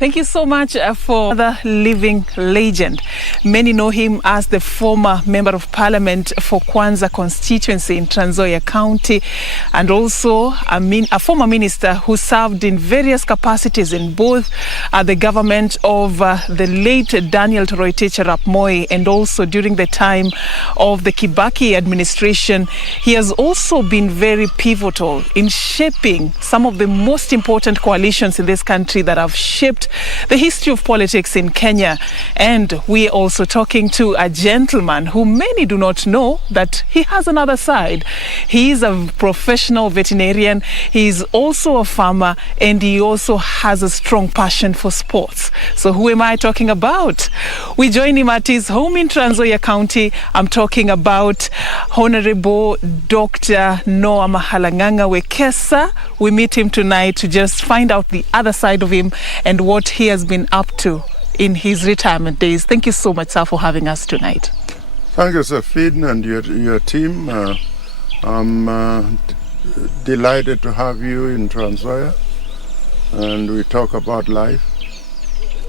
Thank you so much for the living legend. Many know him as the former Member of Parliament for Kwanza constituency in Trans Nzoia County, and also a former minister who served in various capacities in both the government of the late Daniel Toroitich arap Moi and also during the time of the Kibaki administration. He has also been very pivotal in shaping some of the most important coalitions in this country that have shaped the history of politics in Kenya. And we're also talking to a gentleman who many do not know that he has another side. He is a professional veterinarian, he is also a farmer, and he also has a strong passion for sports. So who am I talking about? We join him at his home in Trans Nzoia County. I'm talking about Honorable Dr. Noah Mahalanganga Wekesa. We meet him tonight to just find out the other side of him and what he has been up to in his retirement days. Thank you so much, sir, for having us tonight. Thank you, Safin, and your team. I'm delighted to have you in Trans Nzoia, and we talk about life.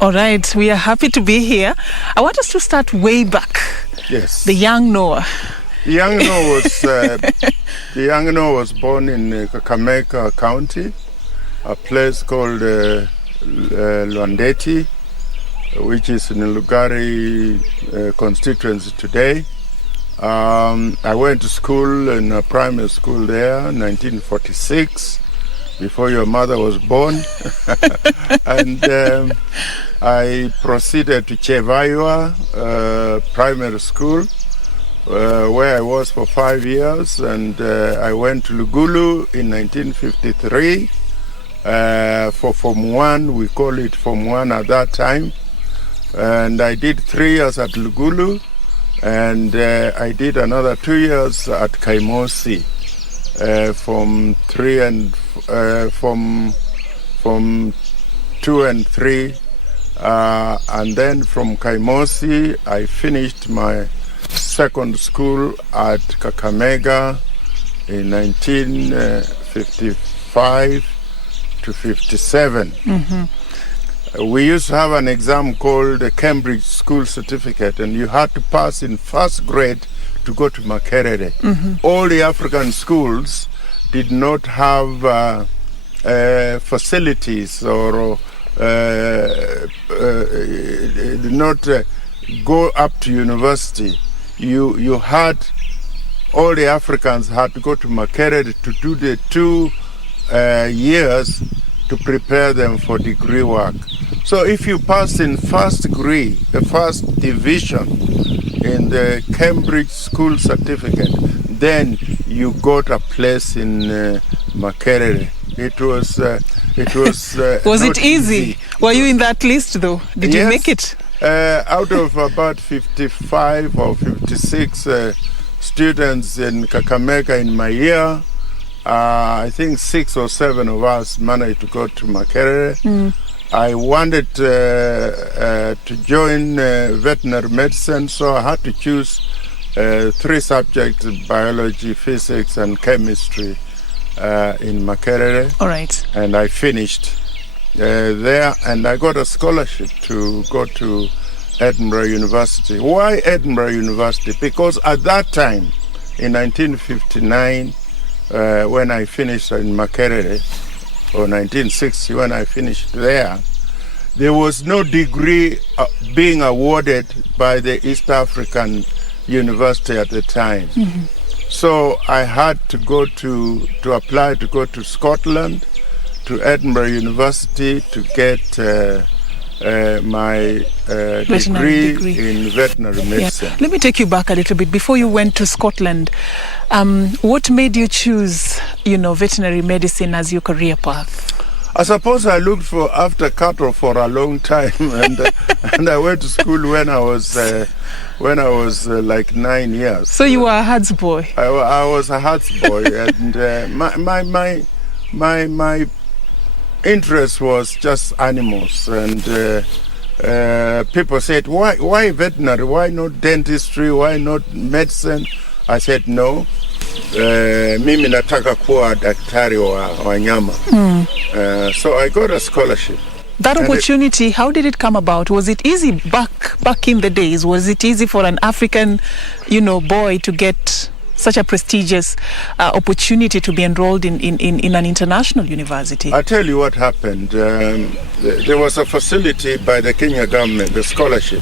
All right, we are happy to be here. I want us to start way back. Yes. The young Noah. The young Noah was born in Kakamega County, a place called Lwandeti, which is in Lugari constituency today. I went to school in a primary school there, 1946, before your mother was born. And I proceeded to Chevaiwa primary school, where I was for 5 years, and I went to Lugulu in 1953 for Form 1, we call it Form 1 at that time, and I did 3 years at Lugulu, and I did another 2 years at Kaimosi, from 2 and 3, and then from Kaimosi I finished my second school at Kakamega in 1955 to 57. Mm-hmm. We used to have an exam called the Cambridge School Certificate, and you had to pass in first grade to go to Makerere. Mm-hmm. All the African schools did not have facilities or did not go up to university. You had, all the Africans had to go to Makerere to do the 2 years to prepare them for degree work. So if you passed in first degree, the first division in the Cambridge School Certificate, then you got a place in Makerere. It was was it easy? Were you in that list though? Did you make it? Out of about 55 or 56 students in Kakamega in my year, I think 6 or 7 of us managed to go to Makerere. I wanted to join veterinary medicine, so I had to choose 3 subjects: biology, physics, and chemistry in Makerere. All right. And I finished there, and I got a scholarship to go to Edinburgh University. Why Edinburgh University? Because at that time, in 1959, when I finished in Makerere, or 1960 when I finished there was no degree being awarded by the East African University at the time. Mm-hmm. So I had to go to apply to go to Scotland, to Edinburgh University, to get my degree in veterinary medicine. Yeah. Let me take you back a little bit. Before you went to Scotland, what made you choose, veterinary medicine as your career path? I suppose I looked after cattle for a long time, and I went to school when I was like 9 years. So you were a Herds boy. I was a Herds boy, and my interest was just animals, and people said, why veterinary? Why not dentistry? Why not medicine? I said no. Mimi nataka kuwa daktari wa wanyama. So I got a scholarship That opportunity, how did it come about? Was it easy back in the days? Was it easy for an African, boy to get such a prestigious opportunity to be enrolled in an international university? I'll tell you what happened. There was a facility by the Kenya government, the scholarship.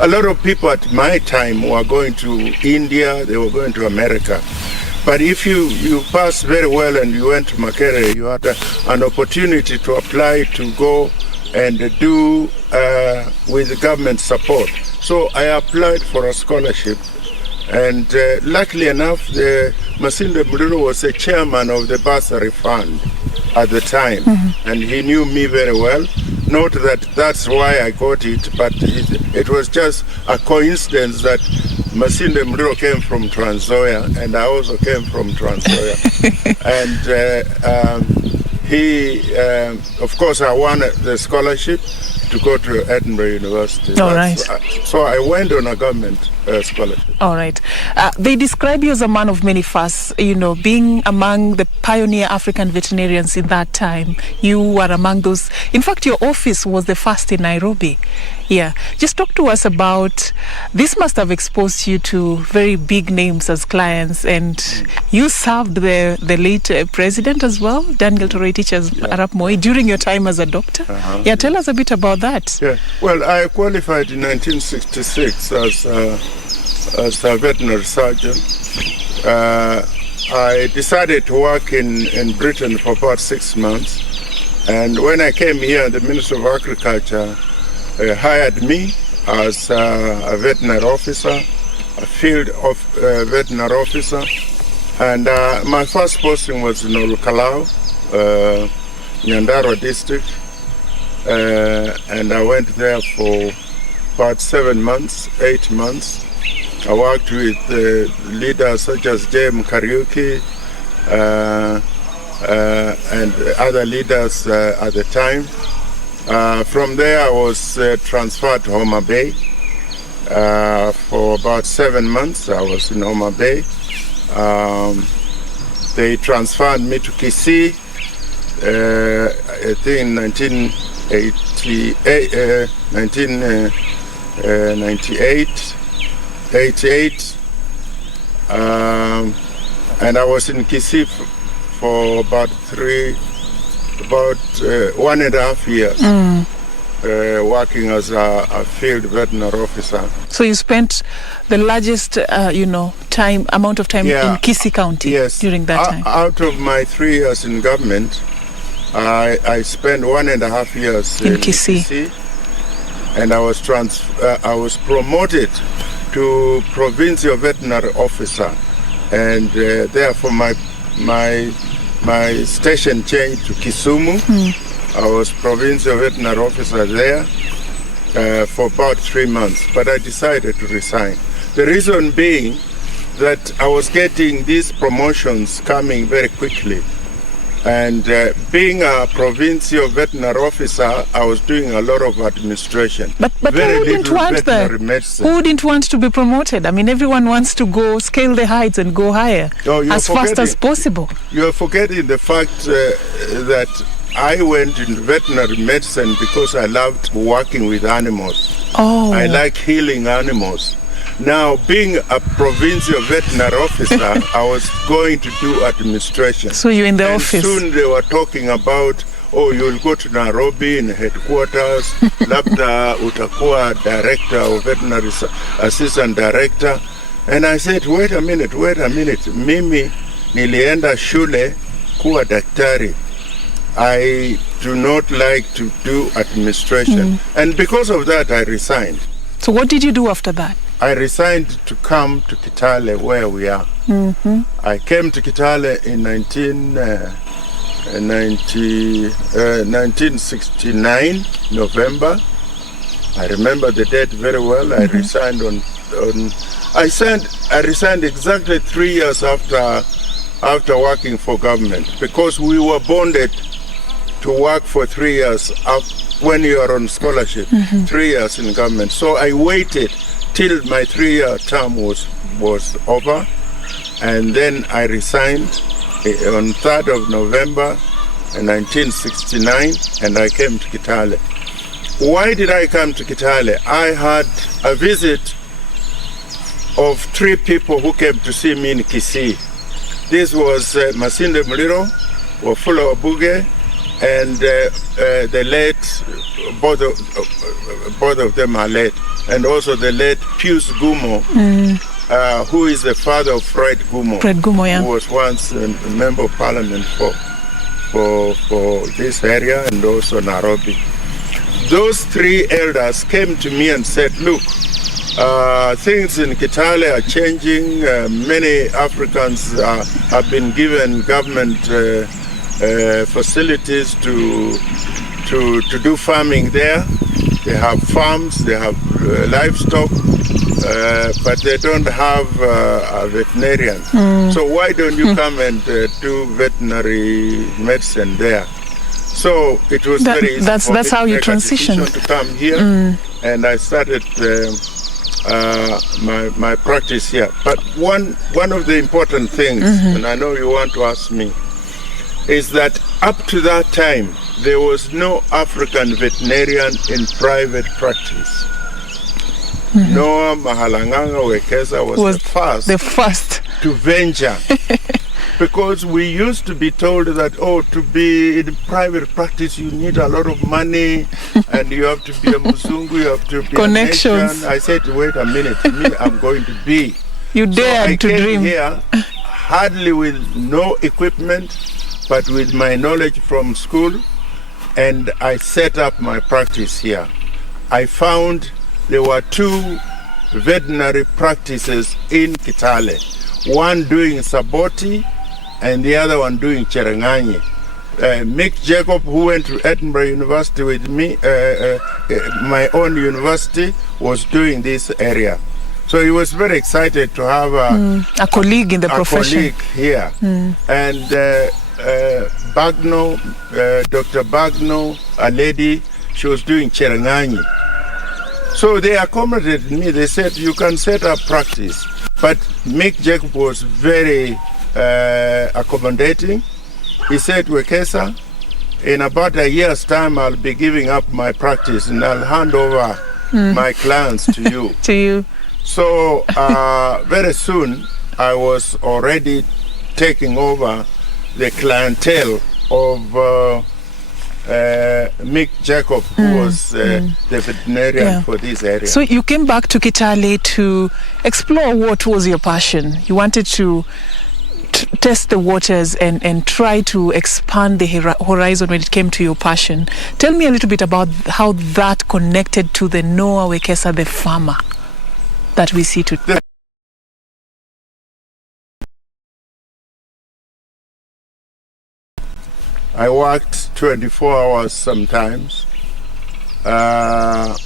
A lot of people at my time were going to India, they were going to America. But if you passed very well and you went to Makerere, you had an opportunity to apply to go and do with government support. So I applied for a scholarship, and luckily enough, Masinde Muliro was the chairman of the bursary fund at the time, and he knew me very well. Not that that's why I got it, but it was just a coincidence that Masinde Muliro came from Trans Nzoia, and I also came from Trans Nzoia. And he, of course, I won the scholarship to go to Edinburgh University. All right. So I went on a government scholarship. All right. They describe you as a man of many fasts, being among the pioneer African veterinarians in that time. You were among those. In fact, your office was the first in Nairobi. Yeah. Just talk to us about, this must have exposed you to very big names as clients, and you served the late president as well, Daniel Toroitich Arap Moi, during your time as a doctor. Yeah, tell us a bit about that. Yeah. Well, I qualified in 1966 as a veterinary surgeon. I decided to work in Britain for about 6 months, and when I came here, the Minister of Agriculture hired me as a veterinary officer, a field of veterinary officer, and my first posting was in Olukalau, Nyandarua district, and I went there for about 7 months, 8 months. I worked with leaders such as J.M. Kariuki and other leaders at the time. From there, I was transferred to Homa Bay. For about 7 months, I was in Homa Bay. They transferred me to Kisii, I think in 1988. And I was in Kisii for about 1.5 years, working as a field veterinary officer. So you spent the largest, amount of time in Kisii County during that time. Out of my 3 years in government, I spent 1.5 years in Kisii, and I was promoted to provincial veterinary officer, and therefore my station changed to Kisumu. I was provincial veterinary officer there for about 3 months, but I decided to resign. The reason being that I was getting these promotions coming very quickly. And being a provincial veterinary officer, I was doing a lot of administration. But who didn't want to be promoted? I mean, everyone wants to scale the heights and go higher as fast as possible. You're forgetting the fact that I went into veterinary medicine because I loved working with animals. Oh. I like healing animals. Now, being a provincial veterinary officer, I was going to do administration. So you're in the office. Soon they were talking about, you'll go to Nairobi in headquarters, labda utakuwa director or veterinary assistant director. And I said, wait a minute. Mimi nilienda shule kuwa daktari. I do not like to do administration. And because of that, I resigned. So what did you do after that? I resigned to come to Kitale, where we are. I came to Kitale in 1969, November. I remember the date very well. I resigned I resigned exactly 3 years after working for government, because we were bonded to work for 3 years when you are on scholarship, 3 years in government. So I waited till my 3-year term was over, and then I resigned on 3rd of November 1969, and I came to Kitale. why did I come to Kitale? I had a visit of 3 people who came to see me in Kisii. This was Masinde Muliro, Wafula Wabuge, and the late, both of them are late, and also the late Pius Gumo, who is the father of Fred Gumo, yeah. who was once a member of parliament for this area and also Nairobi. Those 3 elders came to me and said, look, things in Kitale are changing. Many Africans have been given government facilities to do farming there. They have farms, they have livestock, but they don't have a veterinarian. So why don't you come and do veterinary medicine there? So it was very easy that's how you transitioned to come here, and I started my practice here. But one of the important things, and I know you want to ask me, is that up to that time there was no African veterinarian in private practice. Noah Mahalanganga Wekesa was the first to venture. Because we used to be told that, to be in private practice, you need a lot of money, and you have to be a Muzungu, you have to be connections. A nation. I said, wait a minute, me, I'm going to be. You dared to dream. Here, hardly with no equipment, but with my knowledge from school, and I set up my practice here. I found there were 2 veterinary practices in Kitale, one doing Saboti, and the other one doing Cherangani. Mick Jacob, who went to Edinburgh University with me, my own university, was doing this area. So he was very excited to have a colleague in the profession. A colleague here. And Bagno, Dr. Bagno, a lady, she was doing Cherangani. So they accommodated me. They said, you can set up practice. But Mick Jacob was very accommodating. He said, Wekesa, in about a year's time, I'll be giving up my practice and I'll hand over my clients to you. To you. So very soon, I was already taking over the clientele of Mick Jacob, who was the veterinarian for this area. So you came back to Kitale to explore what was your passion. You wanted to test the waters and try to expand the horizon when it came to your passion. Tell me a little bit about how that connected to the Noah Wekesa, the farmer that we see today. I worked 24 hours sometimes. There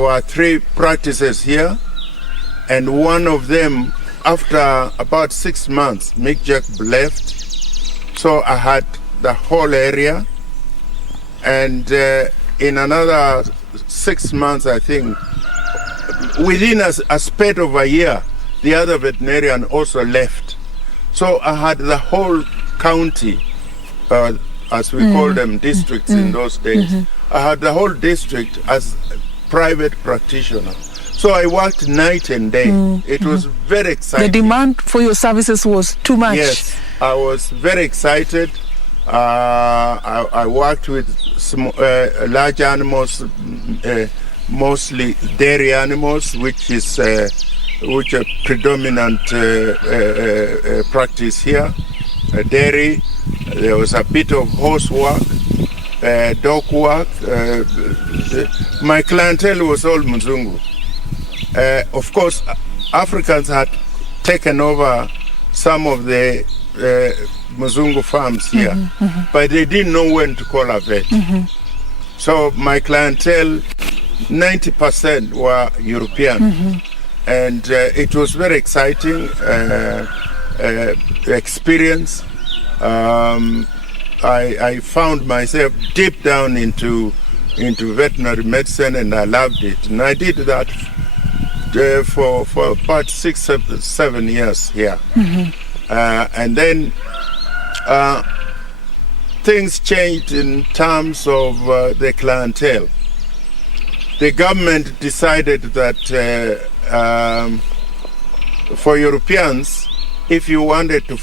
were 3 practices here, and one of them, after about 6 months, Mick Jacob left. So I had the whole area, and in another 6 months, I think, within a span of a year, the other veterinarian also left. So I had the whole county, as we call them, districts in those days. I had the whole district as private practitioner. So I worked night and day. It was very exciting. The demand for your services was too much. Yes, I was very excited. I worked with large animals, mostly dairy animals, which are predominant practice here. Dairy. There was a bit of horse work, dog work. My clientele was all Mzungu. Of course, Africans had taken over some of the Mzungu farms here, but they didn't know when to call a vet. So my clientele, 90% were European, and it was very exciting experience. I found myself deep down into veterinary medicine, and I loved it. And I did that for about 6, 7 years here. And then things changed in terms of the clientele. The government decided that for Europeans, if you wanted to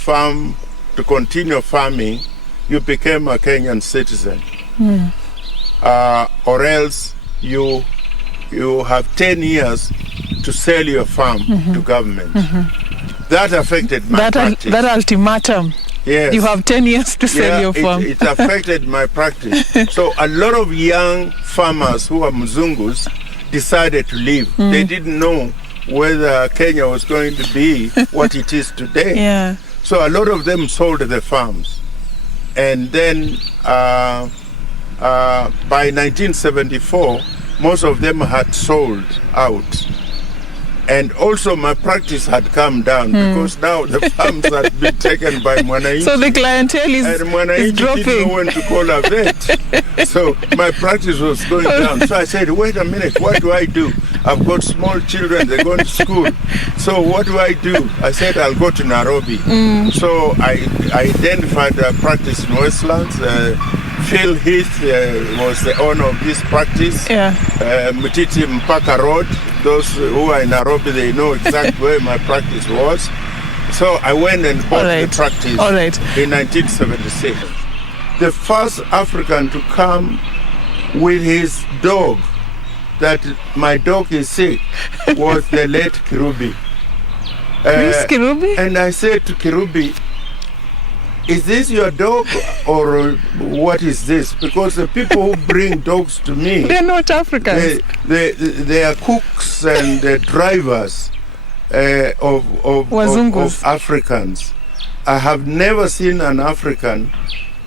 continue farming, you became a Kenyan citizen. Or else you have 10 years to sell your farm to government. That affected my practice. That ultimatum. Yes. You have 10 years to sell your farm. It affected my practice. So a lot of young farmers who are Mzungus decided to leave. They didn't know whether Kenya was going to be what it is today. Yeah. So a lot of them sold the farms. And then by 1974, most of them had sold out. And also my practice had come down because now the farms had been taken by Mwananchi. So the clientele is dropping. Didn't know when to call a vet. So my practice was going down. So I said, wait a minute, what do I do? I've got small children, they're going to school. So what do I do? I said, I'll go to Nairobi. So I identified a practice in Westlands. Phil Heath was the owner of this practice. Yeah. Mtiti Mpaka Road. Those who are in Nairobi, they know exactly where my practice was. So I went and bought the practice in 1976. The first African to come with his dog, that my dog is sick, was the late Kirubi. Who's Kirubi? And I said to Kirubi, is this your dog or what is this? Because the people who bring dogs to me, they're not Africans. They are cooks and drivers of Africans. I have never seen an African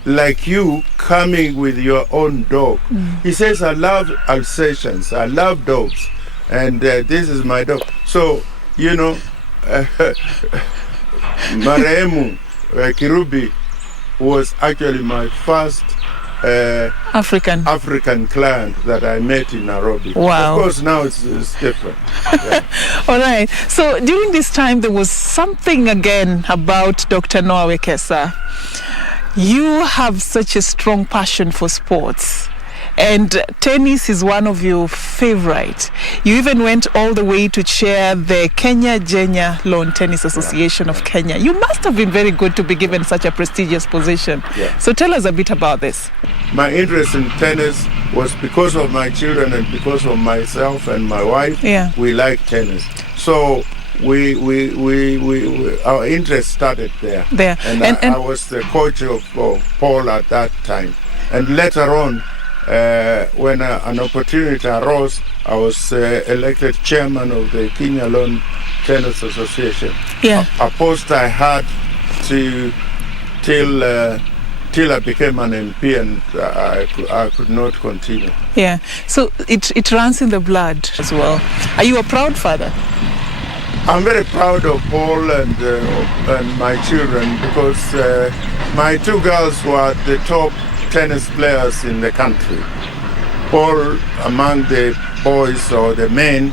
like you coming with your own dog. He says, I love Alsatians, I love dogs, and this is my dog. So, you know, Marehemu Kirubi was actually my first African client that I met in Nairobi. Wow. Of course, now it's different. Yeah. All right. So during this time, there was something again about Dr. Noah Wekesa. You have such a strong passion for sports. And tennis is one of your favorite. You even went all the way to chair the Kenya Junior Lawn Tennis Association of Kenya. You must have been very good to be given such a prestigious position. Yeah. So tell us a bit about this. My interest in tennis was because of my children and because of myself and my wife. Yeah. We like tennis. So we our interest started there. And I was the coach of Paul at that time. And later on, when an opportunity arose, I was elected chairman of the Kenya Lawn Tennis Association. Yeah. A post I had till I became an MP, and I could not continue. Yeah. So it runs in the blood as well. Are you a proud father? I'm very proud of Paul and my children because my two girls were the top tennis players in the country. Paul, among the boys or the men,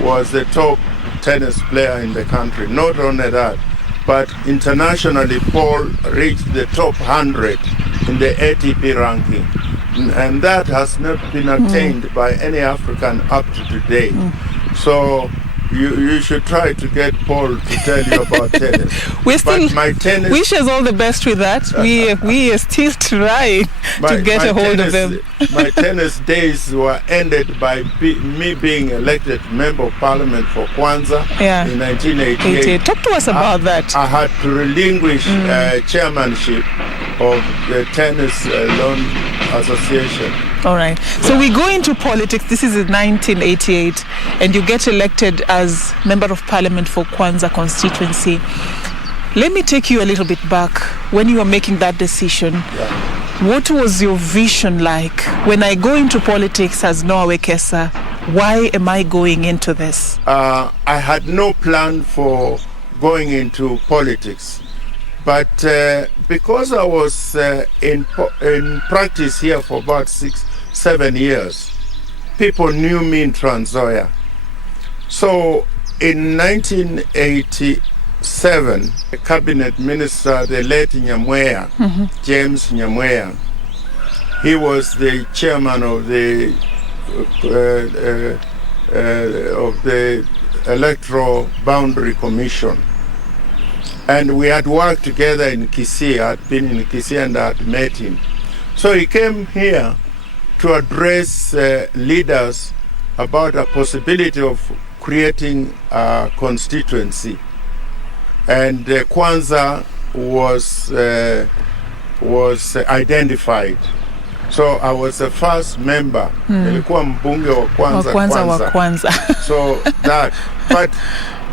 was the top tennis player in the country. Not only that, but internationally, Paul reached the top 100 in the ATP ranking. And that has not been attained by any African up to today. So you should try to get Paul to tell you about tennis. My tennis wish us all the best with that. We are still trying to get a hold of them. My tennis days were ended by me being elected member of parliament for Kwanza in 1988. Talk to us about that. I had to relinquish chairmanship of the Tennis Lawn Association. All right. So we go into politics. This is in 1988, and you get elected as member of parliament for Kwanza constituency. Let me take you a little bit back. When you were making that decision, what was your vision like? When I go into politics as Noah Wekesa, why am I going into this? I had no plan for going into politics. But because I was in practice here for about 6-7 years, people knew me in Trans Nzoia. So in 1988, the cabinet minister, the late Nyamweya, James Nyamweya, he was the chairman of the Electoral Boundary Commission. And we had worked together in Kisii. I had been in Kisii and I had met him. So he came here to address leaders about a possibility of creating a constituency. And Kwanza was identified. So I was the first member. Nilikuwa mbunge wa Kwanza. So that. But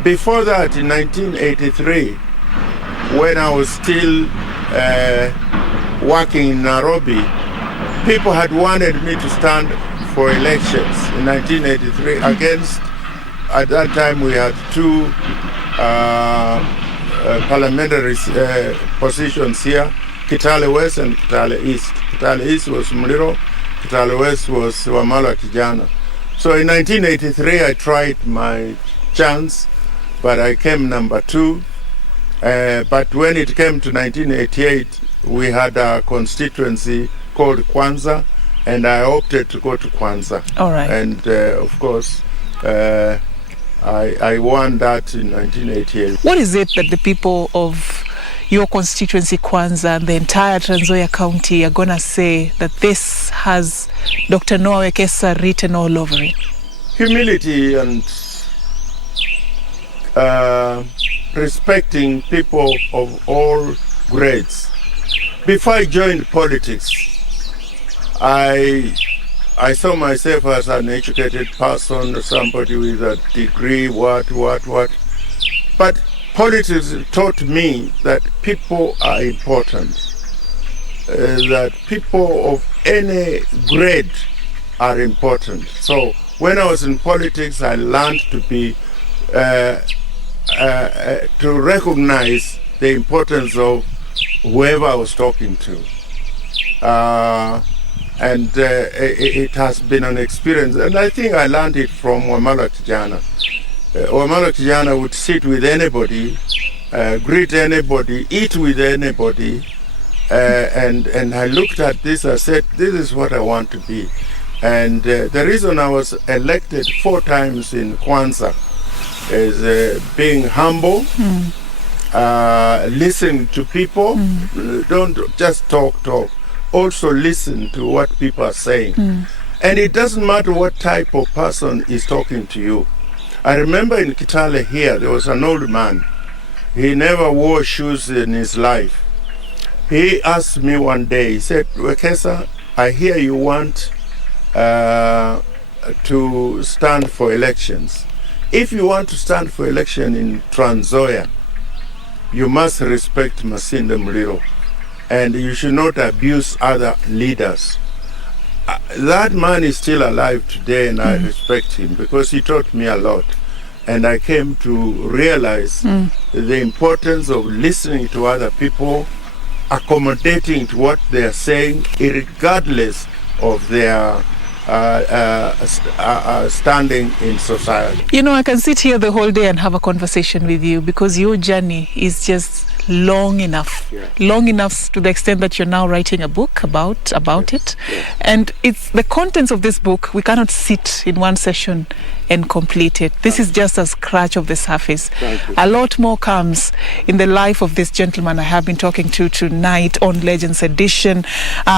before that, in 1983, when I was still working in Nairobi, people had wanted me to stand for elections in 1983 against, at that time we had two parliamentary positions here, Kitale West and Kitale East. Kitale East was Mliro, Kitale West was Wamala Kijana. So in 1983 I tried my chance, but I came number 2. But when it came to 1988, we had a constituency called Kwanza, and I opted to go to Kwanza. All right. And of course, I won that in 1988. What is it that the people of your constituency, Kwanza, and the entire Trans Nzoia County are going to say that this has Dr. Noah Wekesa written all over it? Humility and respecting people of all grades. Before I joined politics, I saw myself as an educated person, somebody with a degree, what. But politics taught me that people are important, that people of any grade are important. So when I was in politics, I learned to be to recognize the importance of whoever I was talking to. And it has been an experience, and I think I learned it from Wamala Kijana. Wamala Kijana would sit with anybody, greet anybody, eat with anybody, and I looked at this, I said, this is what I want to be. And the reason I was elected 4 times in Kwanza is being humble, listening to people, don't just talk. Also listen to what people are saying. And it doesn't matter what type of person is talking to you. I remember in Kitale here, there was an old man. He never wore shoes in his life. He asked me one day, he said, Wekesa, I hear you want to stand for elections. If you want to stand for election in Trans Nzoia, you must respect Masinde Muliro, and you should not abuse other leaders. That man is still alive today, and I respect him because he taught me a lot. And I came to realize the importance of listening to other people, accommodating to what they are saying, regardless of their standing in society. You know, I can sit here the whole day and have a conversation with you because your journey is just long enough, long enough to the extent that you're now writing a book about it. And it's the contents of this book, we cannot sit in one session and complete it. This is just a scratch of the surface. A lot more comes in the life of this gentleman I have been talking to tonight on Legends Edition,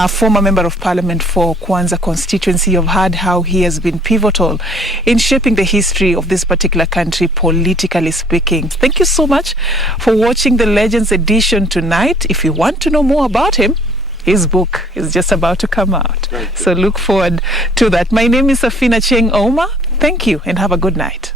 former member of parliament for Kwanza constituency. You've heard how he has been pivotal in shaping the history of this particular country, politically speaking. Thank you so much for watching the Legends Edition tonight. If you want to know more about him, his book is just about to come out. So look forward to that. My name is Safina Cheng Oma. Thank you and have a good night.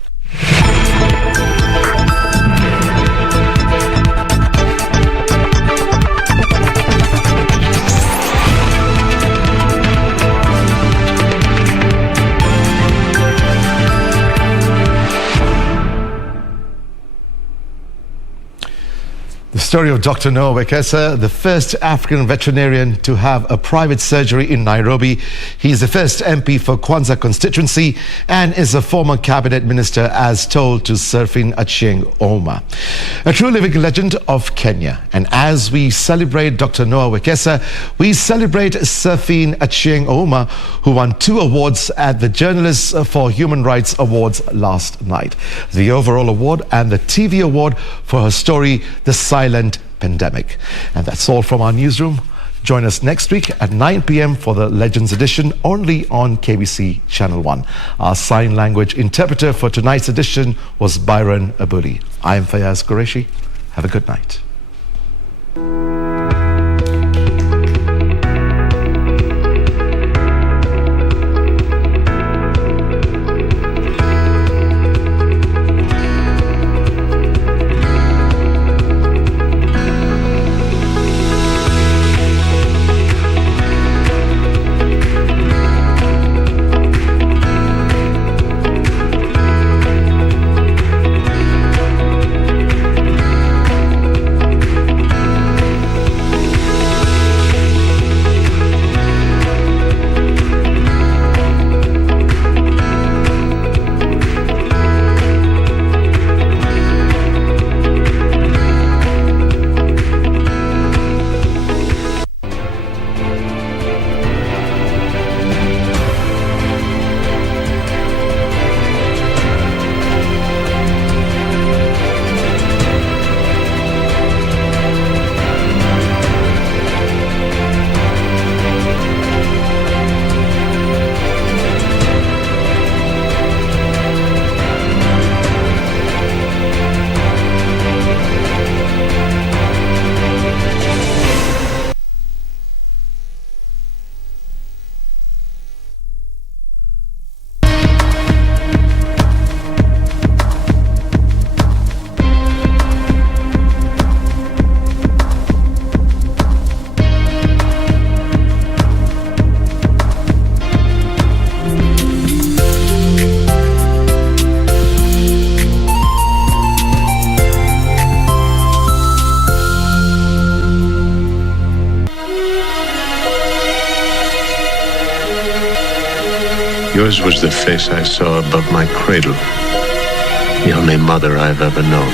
The Story of Dr. Noah Wekesa, the first African veterinarian to have a private surgery in Nairobi. He's the first MP for Kwanza constituency and is a former cabinet minister, as told to Serafin Achieng Ouma. A true living legend of Kenya. And as we celebrate Dr. Noah Wekesa, we celebrate Serafin Achieng Ouma, who won 2 awards at the Journalists for Human Rights Awards last night. The overall award and the TV award for her story, The Silent Pandemic. And that's all from our newsroom. Join us next week at 9 p.m. for the Legends edition, only on KBC Channel 1. Our sign language interpreter for tonight's edition was Byron Abuli. I am Fayaz Qureshi. Have a good night. Yours was the face I saw above my cradle, the only mother I've ever known.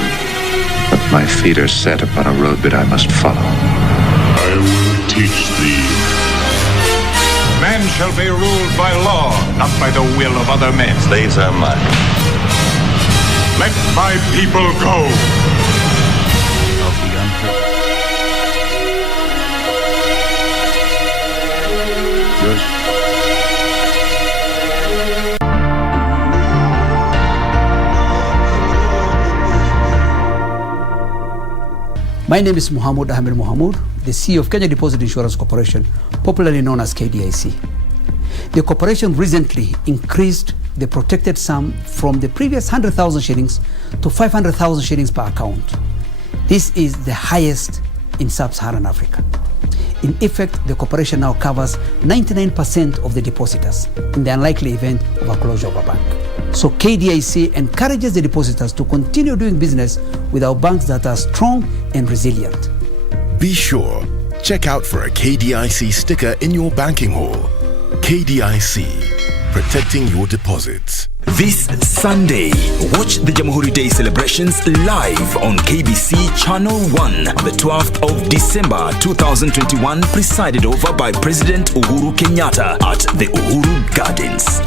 But my feet are set upon a road that I must follow. I will teach thee. Man shall be ruled by law, not by the will of other men. Slaves are mine. Let my people go. Of the unheard. Yours. My name is Mohamud Ahmed Mohamud, the CEO of Kenya Deposit Insurance Corporation, popularly known as KDIC. The corporation recently increased the protected sum from the previous 100,000 shillings to 500,000 shillings per account. This is the highest in sub-Saharan Africa. In effect, the corporation now covers 99% of the depositors in the unlikely event of a closure of a bank. So KDIC encourages the depositors to continue doing business with our banks that are strong and resilient. Be sure, check out for a KDIC sticker in your banking hall. KDIC, protecting your deposits. This Sunday, watch the Jamhuri Day celebrations live on KBC Channel 1 on the 12th of December 2021, presided over by President Uhuru Kenyatta at the Uhuru Gardens.